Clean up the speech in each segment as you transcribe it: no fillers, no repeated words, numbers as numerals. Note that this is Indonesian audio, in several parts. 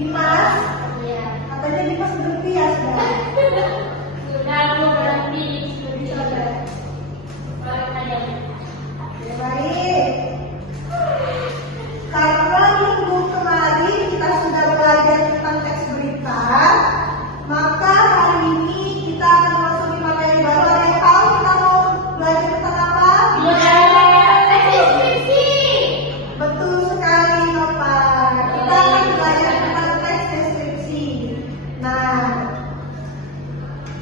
Dimas? Iya. Katanya Dimas berhenti ya sudah. Sudah, aku berhenti. Sudah. Balik aja. Oke, baik. Karena minggu kemarin kita sudah belajar tentang teks berita, maka hari ini kita akan masuk di materi baru. Ada yang tahu kita mau belajar tentang apa? Deskripsi. Betul sekali, Nova. Kita akan belajar tentang teks deskripsi. Nah,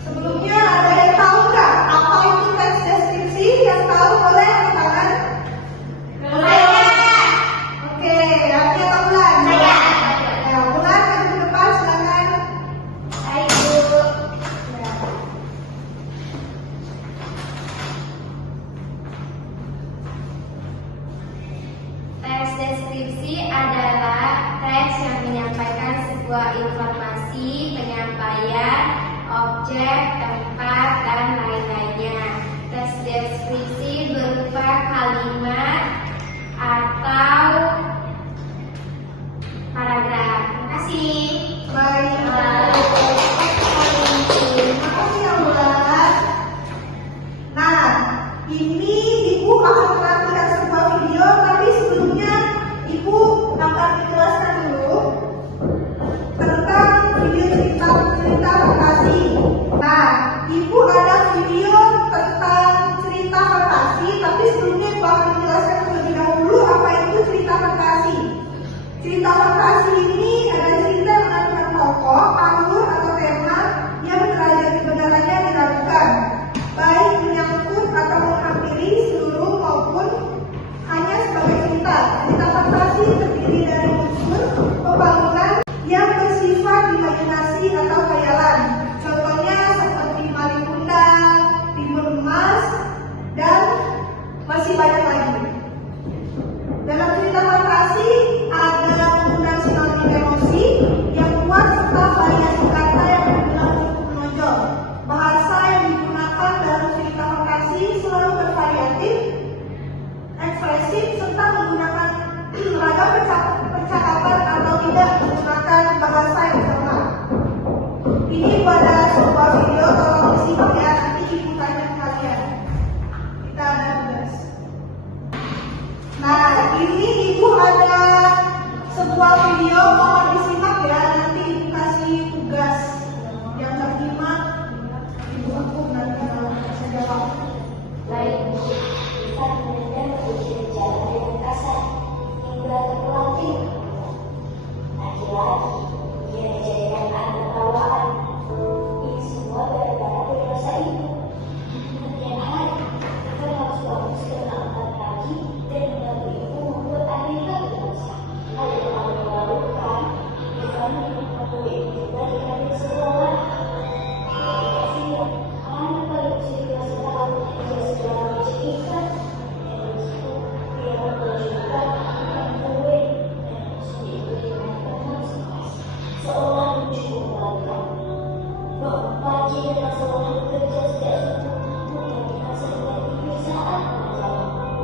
sebelumnya ada yang tahu nggak apa itu teks deskripsi? Yang tahu boleh angkat tangan. Oke, artinya apa Bulan? Ya, Bulan maju ke depan, silakan. Ya. Teks deskripsi adalah teks yang menyampaikan sebuah informasi, penyampaian, objek, tempat, dan lain-lainnya. Teks deskripsi berupa kalimat atau paragraf. Terima kasih. Baik. Terima kasih ya Bulan. Nah, ini Ibu akan menampilkan sebuah video, tapi sebelumnya Ibu akan menjelaskan dulu tentang video cerita fantasi. Nah, Ibu ada video tentang cerita fantasi, tapi sebelumnya Ibu akan menjelaskan terlebih dahulu apa itu cerita fantasi. Cerita fantasi ini adalah cerita mengandung tokoh, alur atau tema yang derajat kebenarannya diragukan, baik menyangkut atau menghampiri seluruh maupun hanya sebagai cerita. Cerita fantasi terdiri dari unsur pembangunan yang bersifat imajinasi atau khayalan. Contohnya seperti Maling Kundang, Timun Emas, dan masih banyak lagi. Dalam cerita fantasi ada penggunaan sinonim emosi yang kuat serta variasi kata yang digunakan untuk menonjol. Bahasa yang digunakan dalam cerita fantasi selalu bervariatif, ekspresif, serta menggunakan ragam percakapan atau tidak menggunakan bahasa yang sama. Ini pada sebuah video, tolong disimak ya, nanti Ibu tanya kalian. Kita ada tugas. Nah, ini Ibu ada sebuah video, mohon disimak ya, nanti Ibu kasih tugas. Yang tersimak Ibu aku nanti bisa jawab. Baik, kita kemudian berbicara dengan kasar hingga terpelanting. Laki-laki dia dijadikan anak bawaan. Ini semua gara-gara berdosa itu. Setiap hari kita harus bangun setengah 4 pagi dan membantu ibu membuat aneka berdosa. Hal yang paling memalukan, kita menunggu ibu juga diambil sekolah. Kasihan, anak baru usia 12 tahun dia sudah menceritakan. Dan itu dia memperjuangkan makan kue dan harus diikuti dengan penuh semangat. Seolah mencukup melangkah. Bangun pagi dan sekolah bekerja sejak subuh, kemudian kita sering tidur saat mengajar.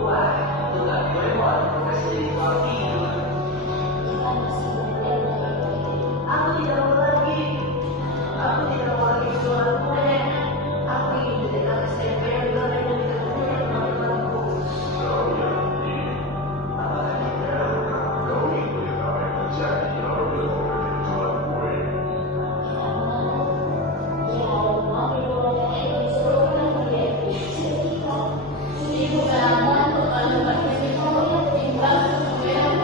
Wah, itu gak lewat profesi jadi tukang tidur. Kita masih kemudian mengajar. Aku tidak mau lagi. Aku tidak mau lagi jualan kue. Aku ingin jadi anak SMP yang juga main di kebun dengan teman-temanku. Ibu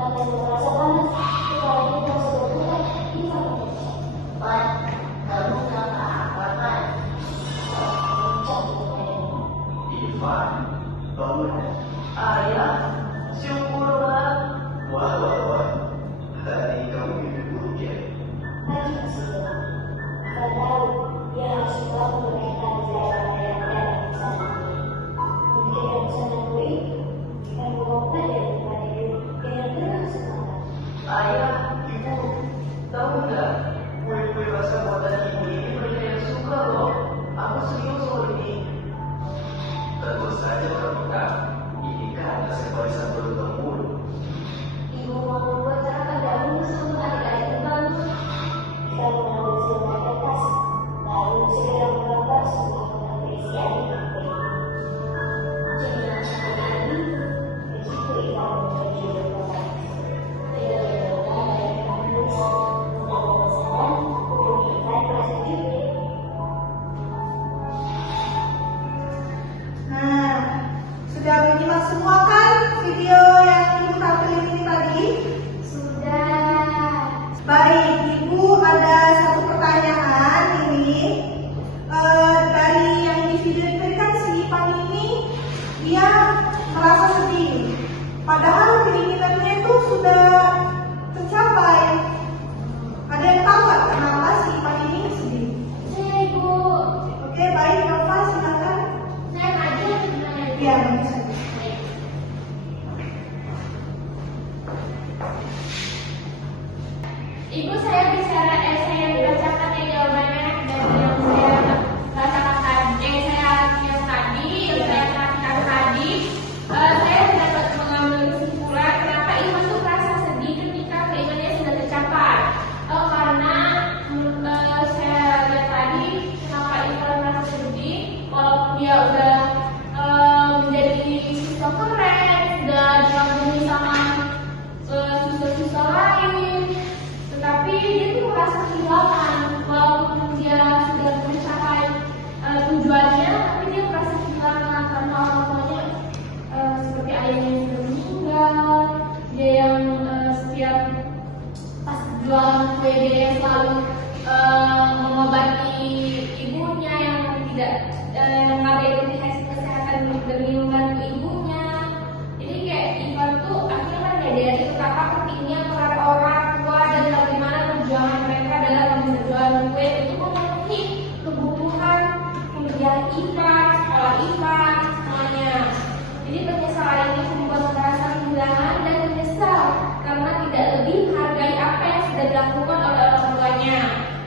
Karena merasa panas, kepala kita sebetulnya Ivan mengucap. Pan, kamu kata apa, Pan? Mengucap kepadanya. Ivan, bangun. Ayah, syukurlah. Wah. Tadi kamu mimpi buruk ya? Pagi masih gelap. Ivan tahu dia harus pulang menunaikan ziarah ayahnya di sana. Memikirkan pesanan kue itu, Ivan melompat dari tempat tidur dengan penuh semangat. Ayah, ibu, tahu nggak? Kue-kue rasa buatan ibu ini mereka yang suka loh. Aku serius loh ini. Tentu saja terbuka. Ini kan resep warisan turun-temurun. Ibu mau membuat sarapan dahulu sebelum adik-adik terbangun. Ivan mengambil selembar kertas, lalu segera menggambar sebuah kotak berisi aneka kue. Jangan sampai ini, begitu Ivan menuju kotak tersebut. Beda-beda ada yang akan menulis, tentang pemesanan, hubungi Ivan merasa jujur. Nah, sudah menyimak semua kan video yang Ibu tampilin ini tadi? Sudah. Baik, Ibu ada satu pertanyaan ini. Dari yang di video diberikan si Ipan ini, dia merasa sedih. Padahal keinginannya itu sudah tercapai. Ada yang tahu nggak kenapa si Ipan ini sedih? Saya Ibu. Oke, baik, Bapak silakan. Saya maju gimana? Iya, bagus saja. Ibu, saya bacakan ya jawabannya dari yang saya bacakan tadi, saya tulis tadi, yang saya perhatikan tadi. Saya dapat mengambil kesimpulan kenapa Ibu tuh merasa sedih ketika keinginannya sudah tercapai. Karena saya lihat tadi kenapa Ibu merasa sedih, walaupun dia udah menjadi siswa keren, sudah diagumi sama siswa-siswa lain, tetapi dia tuh merasa kehilangan. Walaupun dia sudah mencapai tujuannya, tapi dia merasa kehilangan karena orang tuanya seperti ayahnya yang sudah meninggal, dia yang setiap pas jualan kue dia yang selalu mengobati ibunya yang tidak yang ada indikasi kesehatan demi membantu ibunya. Jadi kayak Ivan tuh akhirnya kan menyadari betapa pentingnya peran orang tua dan bagaimana perjuangan mereka dalam menjual kue itu memenuhi kebutuhan kemudian Ivan, sekolah Ivan, semuanya. Jadi penyesalan ini membuat merasa kehilangan dan menyesal karena tidak lebih menghargai apa yang sudah dilakukan oleh orang tuanya,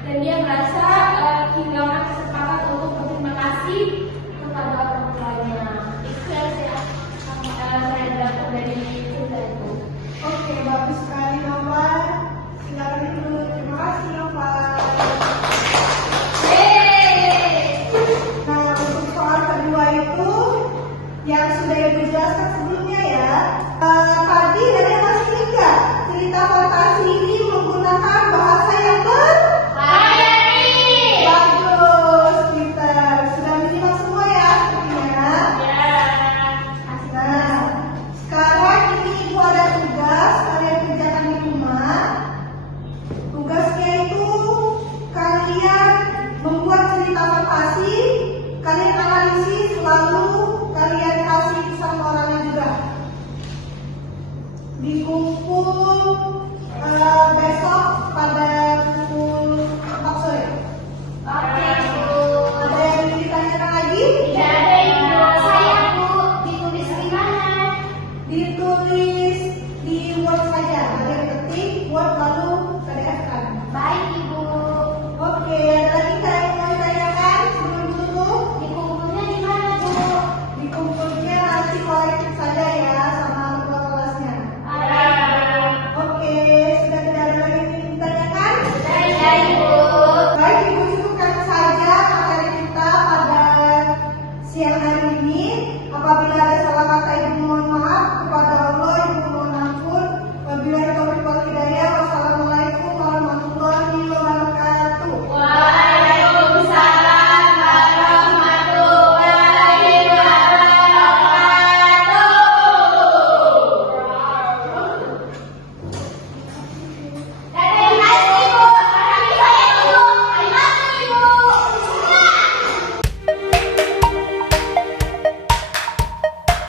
dan dia merasa kehilangan kesempatan untuk berterima kasih kepada orang tuanya. Itu yang saya dapat dari cerita itu. Oke, bagus sekali Nova. Silakan dulu. Terima kasih Nova. Nah, untuk soal kedua itu yang sudah Ibu jelaskan sebelumnya ya. Tadi dari masih ingat nggak? Cerita fantasi ini menggunakan bahasa yang bagus, pintar. Sudah menyimak semua ya sepertinya. Nah, sekarang ini Ibu ada tugas kalian kerjakan di rumah. Tugasnya itu kalian membuat cerita fantasi, kalian analisis, lalu kalian kasih pesan moralnya juga. Dikumpul besok pada